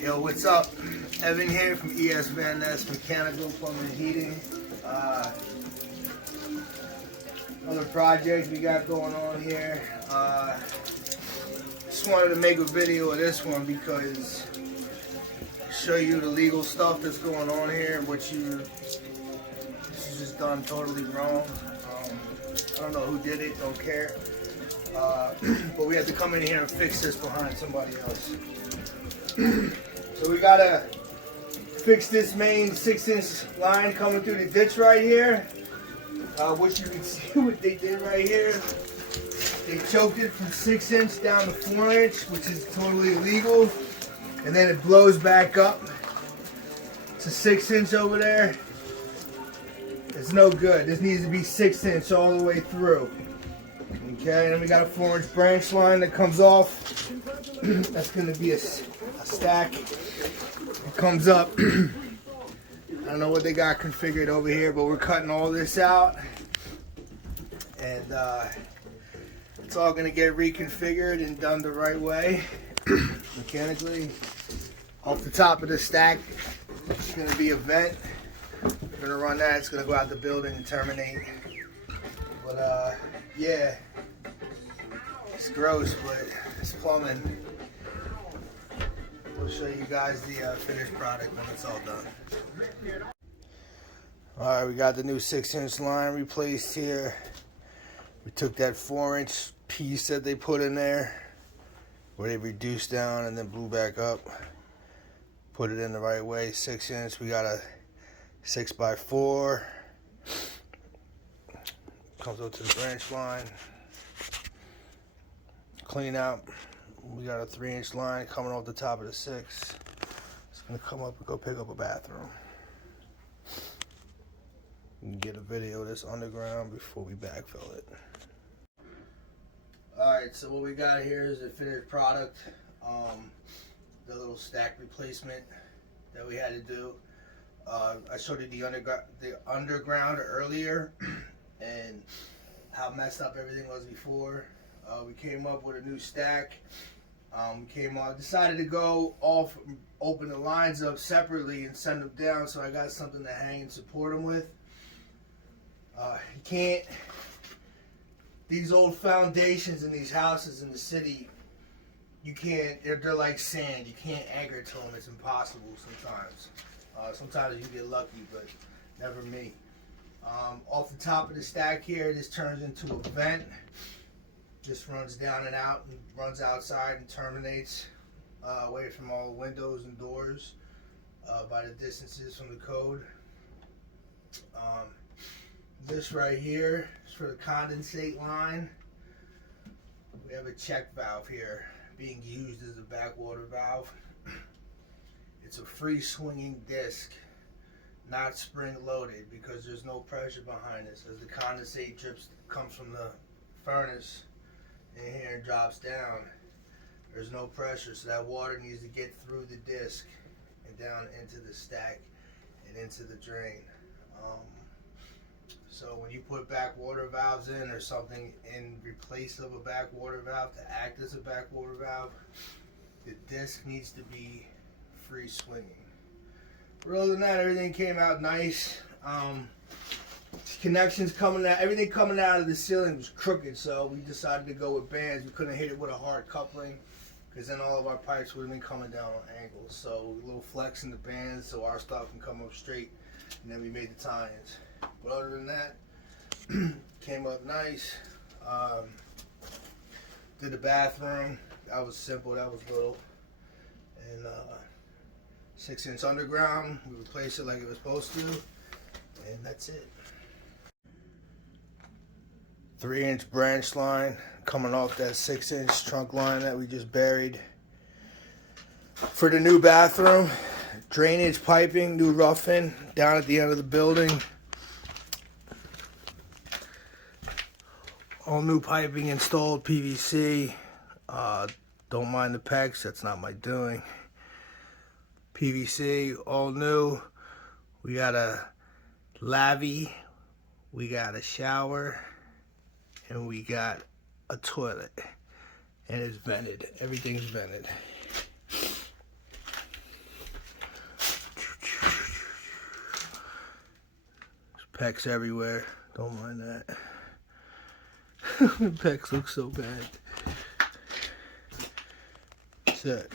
Yo, what's up? Evan here from Ness Mechanical Plumbing and Heating. Another project we got going on here. Just wanted to make a video of this one because show you the legal stuff that's going on here and this is just done totally wrong. I don't know who did it, don't care. But we have to come in here and fix this behind somebody else. So we gotta fix this main 6-inch line coming through the ditch right here. Which you can see what they did right here. They choked it from 6-inch down to 4-inch, which is totally illegal. And then it blows back up to 6-inch over there. It's no good. This needs to be 6-inch all the way through. Okay, and then we got a 4-inch branch line that comes off. That's going to be a stack. It comes up. I don't know what they got configured over here, but we're cutting all this out. And it's all going to get reconfigured and done the right way, mechanically. Off the top of the stack, it's going to be a vent. We're going to run that. It's going to go out the building and terminate. But yeah, it's gross, but it's plumbing. We'll show you guys the finished product when it's all done. Alright, we got the new 6-inch line replaced here. We took that 4-inch piece that they put in there, where they reduced down and then blew back up. Put it in the right way, 6-inch. We got a 6x4. Comes up to the branch line. Clean out. We got a 3-inch line coming off the top of the 6. It's gonna come up and go pick up a bathroom. You can get a video of this underground before we backfill it. Alright, so what we got here is the finished product. The little stack replacement that we had to do. I showed you the underground earlier and how messed up everything was before. We came up with a new stack. Decided to go off, open the lines up separately and send them down, so I got something to hang and support them with. You can't, these old foundations in these houses in the city, you can't, they're like sand. You can't anchor to them. It's impossible sometimes. Sometimes you get lucky, but never me. Off the top of the stack here, this turns into a vent. Just runs down and out and runs outside and terminates away from all the windows and doors by the distances from the code. This right here is for the condensate line. We have a check valve here being used as a backwater valve. It's a free swinging disc, not spring loaded, because there's no pressure behind this. As the condensate comes from the furnace in here and drops down, there's no pressure, so that water needs to get through the disc and down into the stack and into the drain. So when you put backwater valves in or something in replace of a backwater valve to act as a backwater valve, the disc needs to be free swinging. But other than that, everything came out nice. Connections coming out, everything coming out of the ceiling was crooked, so we decided to go with bands. We couldn't hit it with a hard coupling, because then all of our pipes would have been coming down on angles. So a little flex in the bands so our stuff can come up straight, and then we made the tie-ins. But other than that, came up nice. Did the bathroom. That was simple, that was little. And 6-inch underground, we replaced it like it was supposed to, and that's it. 3-inch branch line coming off that 6-inch trunk line that we just buried. For the new bathroom, drainage piping, new roughing down at the end of the building. All new piping installed, PVC. Don't mind the pegs, that's not my doing. PVC, all new. We got a lavy, we got a shower, and we got a toilet. And it's vented. Everything's vented. Pecks everywhere. Don't mind that. Pecks look so bad. Set.